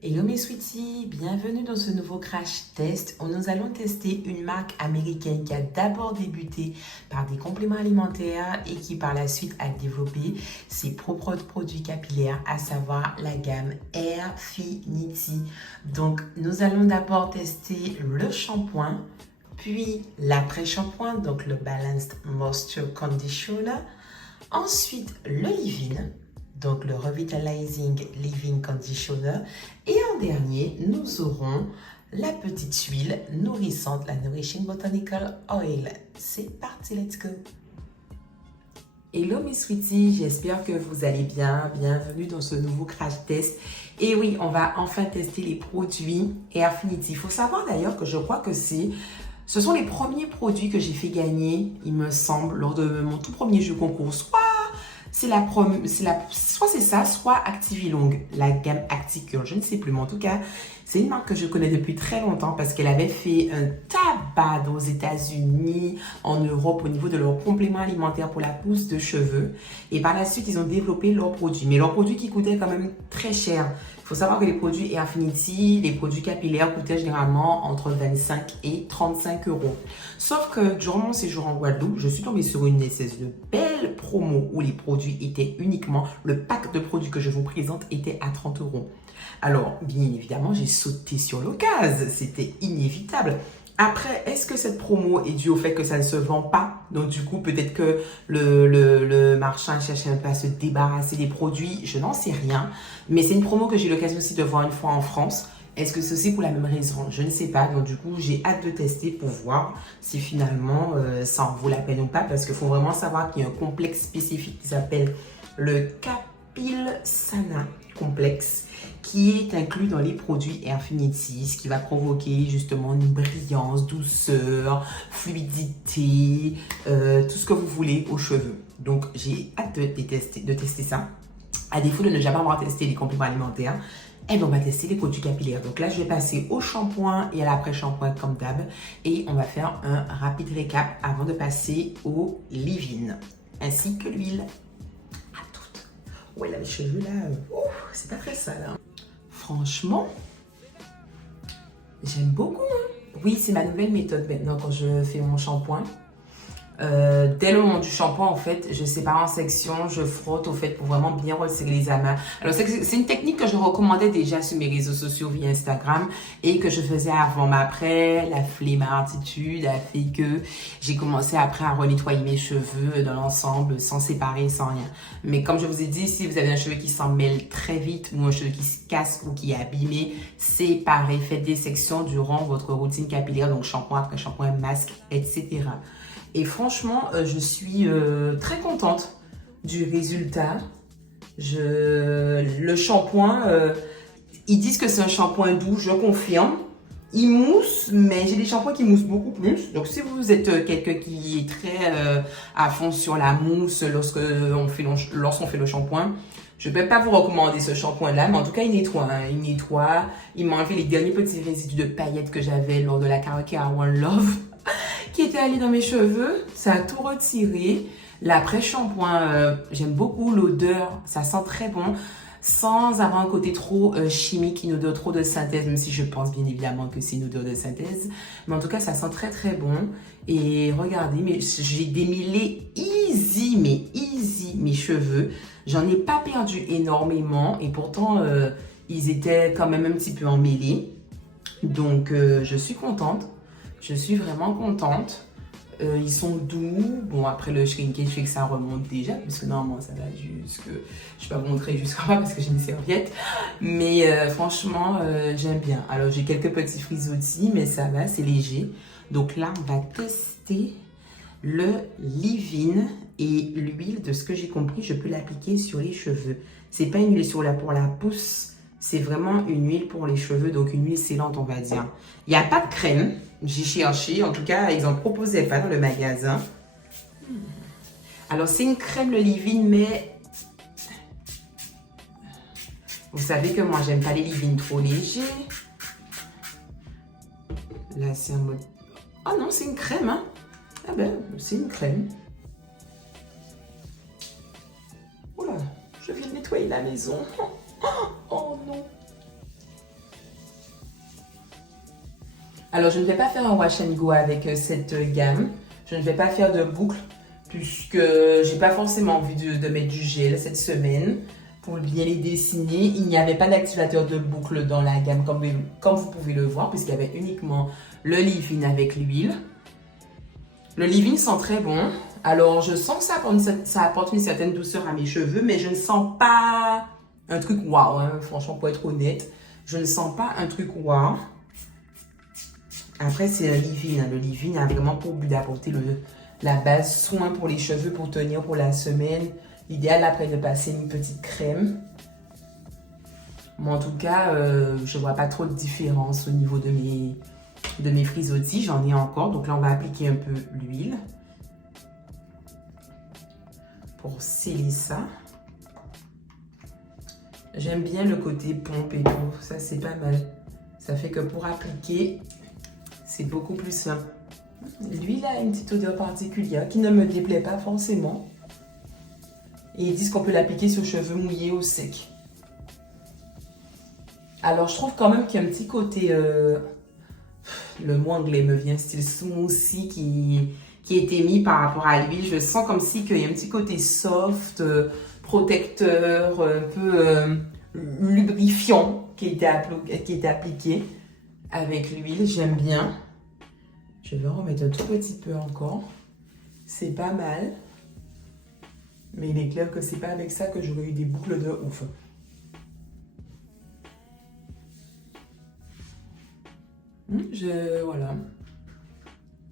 Hello mes sweeties, bienvenue dans ce nouveau crash test où nous allons tester une marque américaine qui a d'abord débuté par des compléments alimentaires et qui par la suite a développé ses propres produits capillaires, à savoir la gamme Airfinity. Donc nous allons d'abord tester le shampoing, puis l'après-shampoing, donc le Balanced Moisture Conditioner, ensuite le leave-in, donc le Revitalizing Leave-in Conditioner. Et en dernier, nous aurons la petite huile nourrissante, la Nourishing Botanical Oil. C'est parti, let's go! Hello mes sweeties, j'espère que vous allez bien. Bienvenue dans ce nouveau crash test. Et oui, on va enfin tester les produits Airfinity. Il faut savoir d'ailleurs que je crois que ce sont les premiers produits que j'ai fait gagner, il me semble, lors de mon tout premier jeu concours. Soit c'est ça, soit Activilong, la gamme Acticure, je ne sais plus, mais en tout cas, c'est une marque que je connais depuis très longtemps parce qu'elle avait fait un tabac aux États-Unis, en Europe, au niveau de leurs compléments alimentaires pour la pousse de cheveux. Et par la suite, ils ont développé leurs produits, mais leurs produits qui coûtaient quand même très cher. Il faut savoir que les produits Airfinity, les produits capillaires coûtaient généralement entre 25 et 35 euros. Sauf que durant mon séjour en Guadeloupe, je suis tombée sur une espèce de belle promo où les produits étaient uniquement, le pack de produits que je vous présente était à 30 euros. Alors, bien évidemment, j'ai sauté sur l'occasion, c'était inévitable. Après, est-ce que cette promo est due au fait que ça ne se vend pas? Donc du coup, peut-être que le marchand cherchait un peu à se débarrasser des produits, je n'en sais rien. Mais c'est une promo que j'ai eu l'occasion aussi de voir une fois en France. Est-ce que c'est aussi pour la même raison? Je ne sais pas. Donc du coup, j'ai hâte de tester pour voir si finalement ça en vaut la peine ou pas. Parce qu'il faut vraiment savoir qu'il y a un complexe spécifique qui s'appelle le Capilsana complexe, qui est inclus dans les produits Airfinity, ce qui va provoquer justement une brillance, douceur, fluidité, tout ce que vous voulez aux cheveux. Donc j'ai hâte de tester ça. À défaut de ne jamais avoir testé les compléments alimentaires, eh bien, on va tester les produits capillaires. Donc là, je vais passer au shampoing et à l'après-shampoing comme d'hab. Et on va faire un rapide récap avant de passer au leave-in, ainsi que l'huile. À toutes. Ouais, là, mes cheveux, là, c'est pas très sale. Hein. Franchement, j'aime beaucoup. Hein. Oui, c'est ma nouvelle méthode maintenant quand je fais mon shampoing. Dès le moment du shampoing, en fait, je sépare en sections, je frotte au fait pour vraiment bien resserrer les amas. Alors, c'est une technique que je recommandais déjà sur mes réseaux sociaux via Instagram et que je faisais avant. Mais après, la flemmarditude a fait que j'ai commencé après à renettoyer mes cheveux dans l'ensemble, sans séparer, sans rien. Mais comme je vous ai dit, si vous avez un cheveu qui s'en mêle très vite ou un cheveu qui se casse ou qui est abîmé, séparez, faites des sections durant votre routine capillaire, donc shampoing après shampoing, masque, etc. Et franchement, je suis très contente du résultat. Le shampoing, ils disent que c'est un shampoing doux, je confirme. Il mousse, mais j'ai des shampoings qui moussent beaucoup plus. Donc, si vous êtes quelqu'un qui est très à fond sur la mousse lorsqu'on fait le shampoing, je ne peux pas vous recommander ce shampoing-là, mais en tout cas, il nettoie. Hein. Il nettoie. Il m'a enlevé les derniers petits résidus de paillettes que j'avais lors de la karaoke à One Love. Qui était allé dans mes cheveux, ça a tout retiré. L'après-shampoing, j'aime beaucoup l'odeur, ça sent très bon, sans avoir un côté trop chimique, une odeur trop de synthèse, même si je pense bien évidemment que c'est une odeur de synthèse. Mais en tout cas, ça sent très très bon. Et regardez, j'ai démêlé easy mes cheveux. J'en ai pas perdu énormément et pourtant, ils étaient quand même un petit peu emmêlés. Donc, je suis contente. Je suis vraiment contente. Ils sont doux. Bon, après le shrinkage fait que ça remonte déjà, puisque normalement ça va jusque... Je ne vais pas vous montrer jusqu'en bas parce que j'ai une serviette. Mais franchement, j'aime bien. Alors, j'ai quelques petits frisottis, mais ça va, c'est léger. Donc là, on va tester le leave-in et l'huile. De ce que j'ai compris, je peux l'appliquer sur les cheveux. C'est pas une huile pour la pousse. C'est vraiment une huile pour les cheveux, donc une huile scellante, on va dire. Il n'y a pas de crème. J'ai cherché, en tout cas, ils n'en proposaient pas dans le magasin. Alors, c'est une crème, le leave-in, mais... Vous savez que moi, j'aime pas les leave-in trop légers. Là, c'est un mode... Ah non, c'est une crème, hein. Ah ben, c'est une crème. Oh là, je viens de nettoyer la maison. Oh non. Alors, je ne vais pas faire un wash and go avec cette gamme. Je ne vais pas faire de boucle puisque j'ai pas forcément envie de mettre du gel cette semaine pour bien les dessiner. Il n'y avait pas d'activateur de boucle dans la gamme comme vous pouvez le voir puisqu'il y avait uniquement le leave-in avec l'huile. Le leave-in sent très bon. Alors, je sens que ça apporte une certaine douceur à mes cheveux, mais je ne sens pas un truc waouh, hein, franchement, pour être honnête. Je ne sens pas un truc waouh. Après, c'est un leave-in. Le leave-in a vraiment pour but d'apporter la base soin pour les cheveux pour tenir pour la semaine. L'idéal après de passer une petite crème. Mais en tout cas, je ne vois pas trop de différence au niveau de mes frisottis. J'en ai encore. Donc là, on va appliquer un peu l'huile pour sceller ça. J'aime bien le côté pompe et tout. Ça, c'est pas mal. Ça fait que pour appliquer, c'est beaucoup plus simple. L'huile a une petite odeur particulière qui ne me déplaît pas forcément. Et ils disent qu'on peut l'appliquer sur cheveux mouillés ou secs. Alors, je trouve quand même qu'il y a un petit côté... le mot anglais me vient, style smoothie qui a été mis par rapport à l'huile. Je sens comme si qu'il y a un petit côté soft, protecteur, un peu lubrifiant qui était appliqué avec l'huile. J'aime bien. Je vais en remettre un tout petit peu encore. C'est pas mal. Mais il est clair que c'est pas avec ça que j'aurais eu des boucles de ouf. Voilà.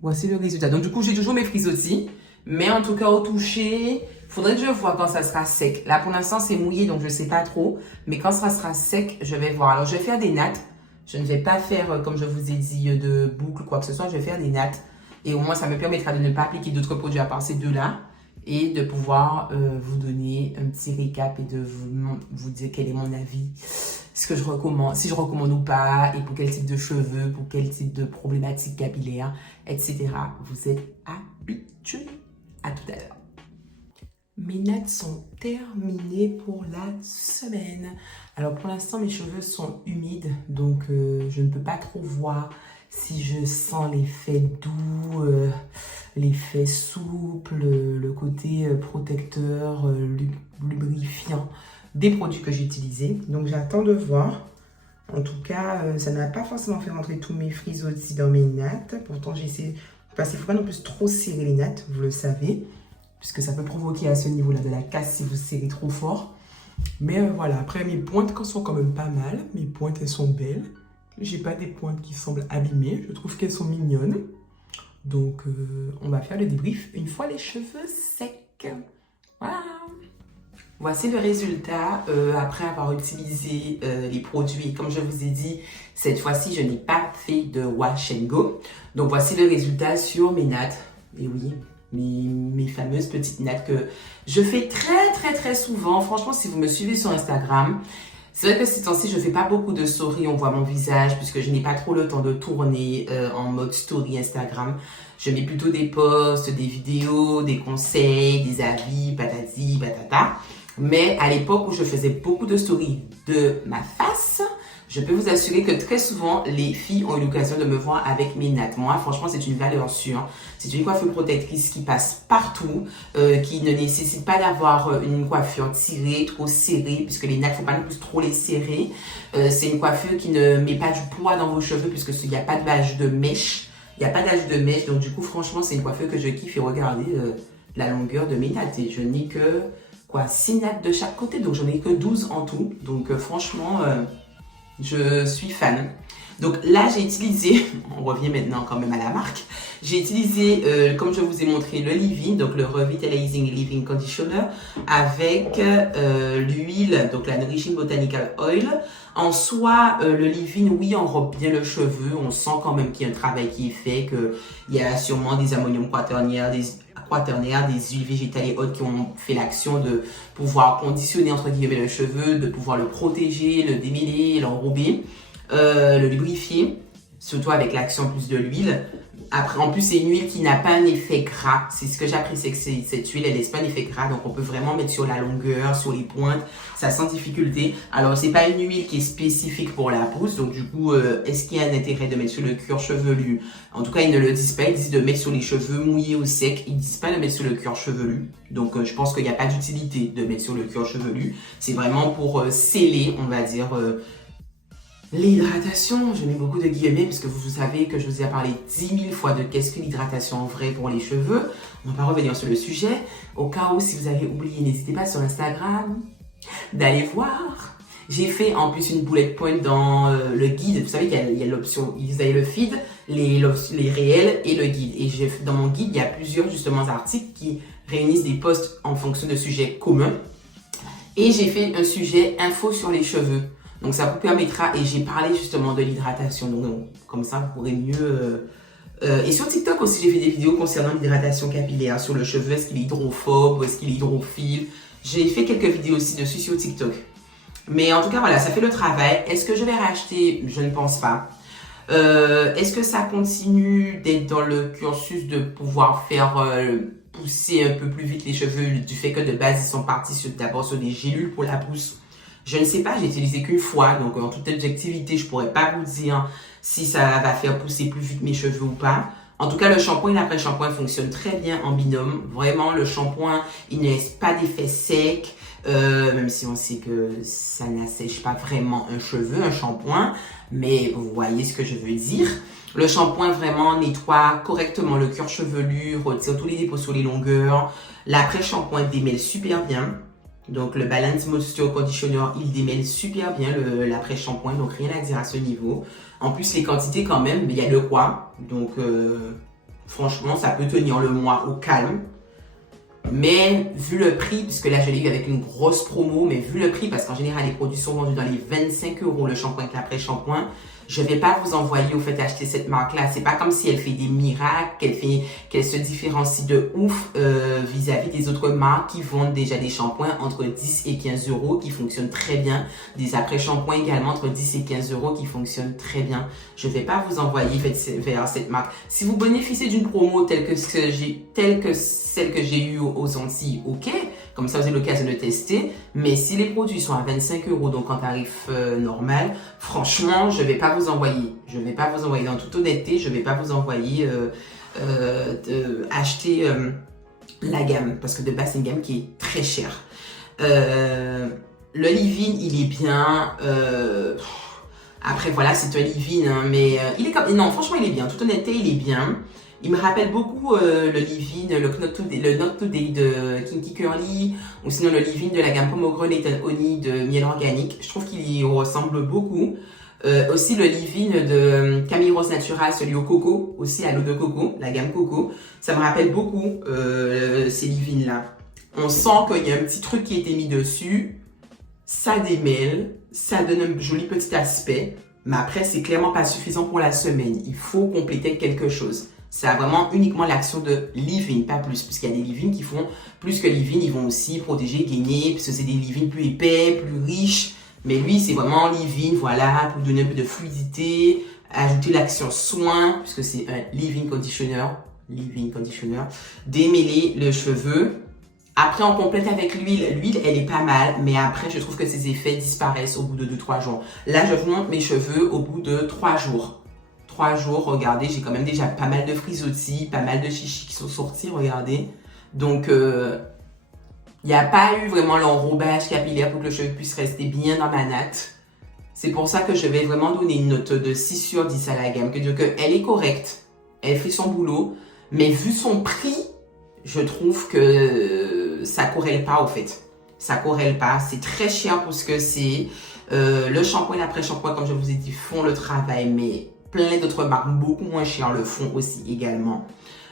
Voici le résultat. Donc du coup, j'ai toujours mes frisottis. Mais en tout cas, au toucher, il faudrait que je vois quand ça sera sec. Là, pour l'instant, c'est mouillé, donc je ne sais pas trop. Mais quand ça sera sec, je vais voir. Alors, je vais faire des nattes. Je ne vais pas faire, comme je vous ai dit, de boucle, quoi que ce soit. Je vais faire des nattes. Et au moins, ça me permettra de ne pas appliquer d'autres produits à part ces deux-là. Et de pouvoir vous donner un petit récap et de vous dire quel est mon avis. Ce que je recommande, si je recommande ou pas, et pour quel type de cheveux, pour quel type de problématiques capillaires, etc. Vous êtes habitués. À tout à l'heure. Mes nattes sont terminées pour la semaine. Alors pour l'instant, mes cheveux sont humides, donc je ne peux pas trop voir si je sens l'effet doux, l'effet souple, le côté protecteur, lubrifiant des produits que j'ai utilisés. Donc j'attends de voir. En tout cas, ça n'a pas forcément fait rentrer tous mes frisottis dans mes nattes. Pourtant, j'ai essayé... Parce qu'il ne faut pas non plus trop serrer les nattes, vous le savez. Puisque ça peut provoquer à ce niveau-là de la casse si vous serrez trop fort. Mais voilà, après mes pointes sont quand même pas mal. Mes pointes, elles sont belles. J'ai pas des pointes qui semblent abîmées. Je trouve qu'elles sont mignonnes. Donc, on va faire le débrief une fois les cheveux secs. Voilà. Voici le résultat après avoir utilisé les produits. Comme je vous ai dit, cette fois-ci, je n'ai pas fait de wash and go. Donc, voici le résultat sur mes nattes. Et oui, mes fameuses petites nattes que je fais très souvent. Franchement, si vous me suivez sur Instagram, c'est vrai que ces temps-ci, je ne fais pas beaucoup de stories. On voit mon visage puisque je n'ai pas trop le temps de tourner en mode story Instagram. Je mets plutôt des posts, des vidéos, des conseils, des avis, patati, patata. Mais à l'époque où je faisais beaucoup de stories de ma face, je peux vous assurer que très souvent, les filles ont eu l'occasion de me voir avec mes nattes. Moi, franchement, c'est une valeur sûre. C'est une coiffure protectrice qui passe partout, qui ne nécessite pas d'avoir une coiffure tirée, trop serrée, puisque les nattes, il ne faut pas non plus trop les serrer. C'est une coiffure qui ne met pas du poids dans vos cheveux, puisqu'il n'y a pas d'âge de mèche. Il n'y a pas d'âge de mèche. Donc, du coup, franchement, c'est une coiffure que je kiffe. Et regardez la longueur de mes nattes. Et je n'ai que 6 nattes de chaque côté. Donc, j'en ai que 12 en tout. Donc, franchement... je suis fan. Donc là, j'ai utilisé, on revient maintenant quand même à la marque, j'ai utilisé, comme je vous ai montré, le leave-in, donc le Revitalizing Leave-in Conditioner, avec l'huile, donc la Nourishing Botanical Oil. En soi, le leave-in, oui, enrobe bien le cheveu, on sent quand même qu'il y a un travail qui est fait, qu'il y a sûrement des ammonium quaternaire, des huiles végétales et autres qui ont fait l'action de pouvoir conditionner entre guillemets le cheveu, de pouvoir le protéger, le démêler, l'enrober, le lubrifier, surtout avec l'action plus de l'huile. Après, en plus, c'est une huile qui n'a pas un effet gras. C'est ce que j'apprécie, c'est que cette huile, elle laisse pas un effet gras. Donc, on peut vraiment mettre sur la longueur, sur les pointes, ça sans difficulté. Alors, c'est pas une huile qui est spécifique pour la pousse. Donc, du coup, est-ce qu'il y a un intérêt de mettre sur le cuir chevelu? En tout cas, ils ne le disent pas. Ils disent de mettre sur les cheveux mouillés au sec. Ils disent pas de mettre sur le cuir chevelu. Donc, je pense qu'il n'y a pas d'utilité de mettre sur le cuir chevelu. C'est vraiment pour sceller, on va dire, l'hydratation. Je mets beaucoup de guillemets parce que vous savez que je vous ai parlé 10 000 fois de qu'est-ce que l'hydratation en vrai pour les cheveux. On va pas revenir sur le sujet. Au cas où, si vous avez oublié, n'hésitez pas sur Instagram d'aller voir. J'ai fait en plus une bullet point dans le guide. Vous savez qu'il y a l'option, vous avez le feed, les réels et le guide. Et dans mon guide, il y a plusieurs justement articles qui réunissent des posts en fonction de sujets communs. Et j'ai fait un sujet info sur les cheveux. Donc ça vous permettra, et j'ai parlé justement de l'hydratation, donc comme ça vous pourrez mieux... et sur TikTok aussi, j'ai fait des vidéos concernant l'hydratation capillaire sur le cheveu, est-ce qu'il est hydrophobe, est-ce qu'il est hydrophile. J'ai fait quelques vidéos aussi dessus sur TikTok. Mais en tout cas, voilà, ça fait le travail. Est-ce que je vais racheter? Je ne pense pas. Est-ce que ça continue d'être dans le cursus de pouvoir faire pousser un peu plus vite les cheveux du fait que de base, ils sont partis d'abord sur des gélules pour la pousse? Je ne sais pas, j'ai utilisé qu'une fois, donc en toute objectivité, je pourrais pas vous dire si ça va faire pousser plus vite mes cheveux ou pas. En tout cas, le shampoing et l'après-shampoing fonctionnent très bien en binôme. Vraiment, le shampoing, il ne laisse pas d'effet sec, même si on sait que ça n'assèche pas vraiment un cheveu, un shampoing, mais vous voyez ce que je veux dire. Le shampoing vraiment nettoie correctement le cuir chevelu, retire tous les dépôts sur les longueurs. L'après-shampoing démêle super bien. Donc, le Balance Moisture Conditioner, il démêle super bien l'après-shampoing. Donc, rien à dire à ce niveau. En plus, les quantités quand même, il y a de quoi. Donc, franchement, ça peut tenir le mois au calme. Mais vu le prix, puisque là, je l'ai eu avec une grosse promo, mais vu le prix, parce qu'en général, les produits sont vendus dans les 25 € le shampoing avec l'après-shampoing, je vais pas vous envoyer au fait acheter cette marque-là. C'est pas comme si elle fait des miracles, qu'elle se différencie de ouf vis-à-vis des autres marques qui vendent déjà des shampoings entre 10 et 15 € qui fonctionnent très bien. Des après-shampoings également entre 10 et 15 € qui fonctionnent très bien. Je vais pas vous envoyer vers cette marque. Si vous bénéficiez d'une promo telle que celle que j'ai eue aux Antilles, ok. Comme ça, vous avez l'occasion de tester. Mais si les produits sont à 25 € donc en tarif normal, franchement, je vais pas vous envoyer. Je vais pas vous envoyer. Dans toute honnêteté, je vais pas vous envoyer acheter la gamme. Parce que de base, c'est une gamme qui est très chère. Le leave-in, il est bien. Après, voilà, c'est un leave-in. Hein, mais il est comme... Non, franchement, il est bien. En toute honnêteté, il est bien. Il me rappelle beaucoup le leave-in, le Not Today de Kinky Curly, ou sinon le leave-in de la gamme Pomegranate and Honey de Miel Organique. Je trouve qu'il y ressemble beaucoup. Aussi le leave-in de Camille Rose Natural, celui au coco, aussi à l'eau de coco, la gamme coco. Ça me rappelle beaucoup ces leave-in là. On sent qu'il y a un petit truc qui a été mis dessus. Ça démêle, ça donne un joli petit aspect. Mais après, c'est clairement pas suffisant pour la semaine. Il faut compléter quelque chose. Ça a vraiment uniquement l'action de leave-in, pas plus. Puisqu'il y a des leave-in qui font plus que leave-in. Ils vont aussi protéger, gainer, puisque c'est des leave-in plus épais, plus riches. Mais lui, c'est vraiment leave-in, voilà, pour donner un peu de fluidité, ajouter l'action soin, puisque c'est un leave-in conditioner, démêler le cheveu. Après, on complète avec l'huile. L'huile, elle est pas mal, mais après, je trouve que ses effets disparaissent au bout de 2-3 jours. Là, je vous montre mes cheveux au bout de 3 jours. 3 jours, regardez, j'ai quand même déjà pas mal de frisottis, pas mal de chichis qui sont sortis, regardez. Donc, il n'y a pas eu vraiment l'enrobage capillaire pour que le cheveu puisse rester bien dans ma natte. C'est pour ça que je vais vraiment donner une note de 6 sur 10 à la gamme. Que elle est correcte, elle fait son boulot, mais vu son prix, je trouve que ça corrèle pas au fait. Ça corrèle pas, c'est très cher pour ce que c'est. Le shampoing et l'après-shampoing, comme je vous ai dit, font le travail, mais plein d'autres marques beaucoup moins chères le font aussi également.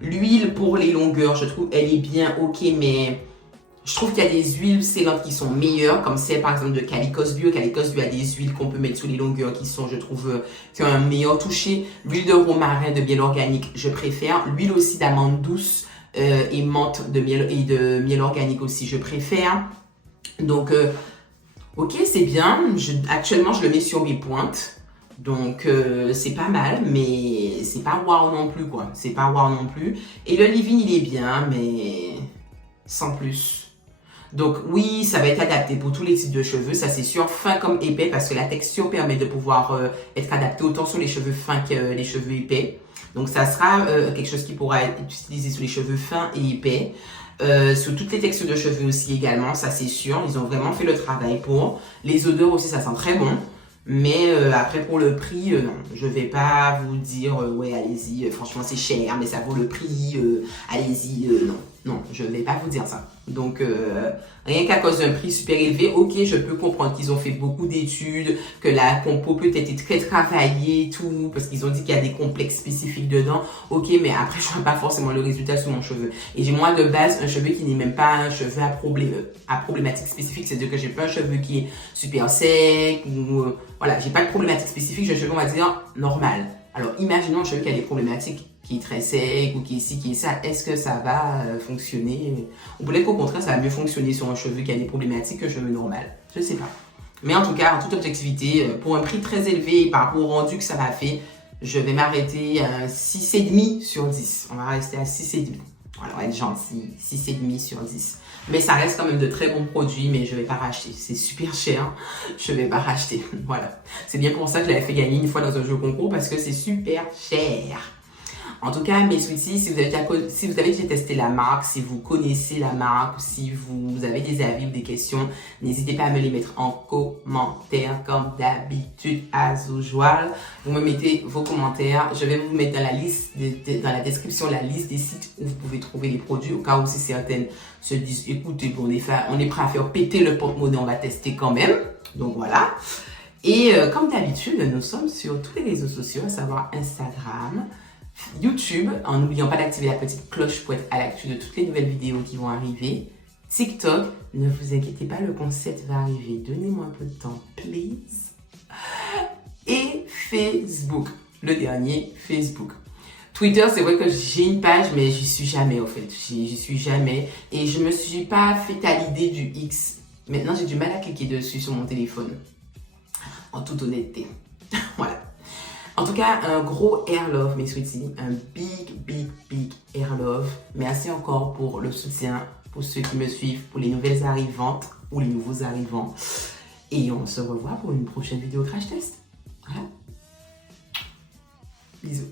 L'huile pour les longueurs, je trouve elle est bien ok, mais je trouve qu'il y a des huiles scellantes qui sont meilleures, comme celle par exemple de Calicos Bio. Calicos Bio a des huiles qu'on peut mettre sur les longueurs qui sont, je trouve, qui ont un meilleur toucher. L'huile de romarin de Miel Organique, je préfère. L'huile aussi d'amande douce et menthe de miel organique aussi, je préfère. Donc, ok, c'est bien. Actuellement, je le mets sur mes pointes. Donc, c'est pas mal, mais c'est pas wow non plus, quoi. C'est pas wow non plus. Et le leave-in, il est bien, mais sans plus. Donc oui, ça va être adapté pour tous les types de cheveux, ça c'est sûr, fin comme épais, parce que la texture permet de pouvoir être adapté autant sur les cheveux fins que les cheveux épais. Donc ça sera quelque chose qui pourra être utilisé sur les cheveux fins et épais. Sur toutes les textures de cheveux aussi également, ça c'est sûr, ils ont vraiment fait le travail pour. Les odeurs aussi, ça sent très bon. Mais après pour le prix, non, je vais pas vous dire ouais allez-y, franchement c'est cher, mais ça vaut le prix, allez-y, non, non, je vais pas vous dire ça. Donc rien qu'à cause d'un prix super élevé, ok, je peux comprendre qu'ils ont fait beaucoup d'études, que la compo peut être très travaillée et tout, parce qu'ils ont dit qu'il y a des complexes spécifiques dedans, ok, mais après je vois pas forcément le résultat sur mon cheveu. Et j'ai moi de base un cheveu qui n'est même pas un cheveu à problématique spécifique, c'est-à-dire que j'ai pas un cheveu qui est super sec ou voilà, j'ai pas de problématique spécifique, j'ai un cheveu on va dire normal. Alors imaginons un cheveu qui a des problématiques, qui est très sec ou qui est ci, qui est ça, est-ce que ça va fonctionner? Ou peut-être qu'au contraire, ça va mieux fonctionner sur un cheveu qui a des problématiques qu'un cheveu normal. Je sais pas. Mais en tout cas, en toute objectivité, pour un prix très élevé et par rapport au rendu que ça m'a fait, je vais m'arrêter à 6,5 sur 10. On va rester à 6,5. Voilà, on va être gentil, 6,5 sur 10. Mais ça reste quand même de très bons produits, mais je vais pas racheter. C'est super cher, je vais pas racheter. Voilà. C'est bien pour ça que je l'avais fait gagner une fois dans un jeu concours, parce que c'est super cher. En tout cas, mes sweeties, si vous avez déjà testé la marque, si vous connaissez la marque, ou si vous avez des avis ou des questions, n'hésitez pas à me les mettre en commentaire, comme d'habitude, as usual. Vous me mettez vos commentaires. Je vais vous mettre dans la liste, dans la description, la liste des sites où vous pouvez trouver les produits, au cas où si certaines se disent, écoutez, on est prêt à faire péter le porte-monnaie, on va tester quand même. Donc voilà. Et comme d'habitude, nous sommes sur tous les réseaux sociaux, à savoir Instagram, YouTube, en n'oubliant pas d'activer la petite cloche pour être à l'actu de toutes les nouvelles vidéos qui vont arriver. TikTok, ne vous inquiétez pas, le concept va arriver. Donnez-moi un peu de temps, please. Et Facebook, le dernier Facebook. Twitter, c'est vrai que j'ai une page, mais j'y suis jamais, au fait. J'y suis jamais. Et je me suis pas fait à l'idée du X. Maintenant, j'ai du mal à cliquer dessus sur mon téléphone. En toute honnêteté. Voilà. En tout cas, un gros air love, mes sweeties. Un big air love. Merci encore pour le soutien, pour ceux qui me suivent, pour les nouvelles arrivantes ou les nouveaux arrivants. Et on se revoit pour une prochaine vidéo crash test. Voilà. Bisous.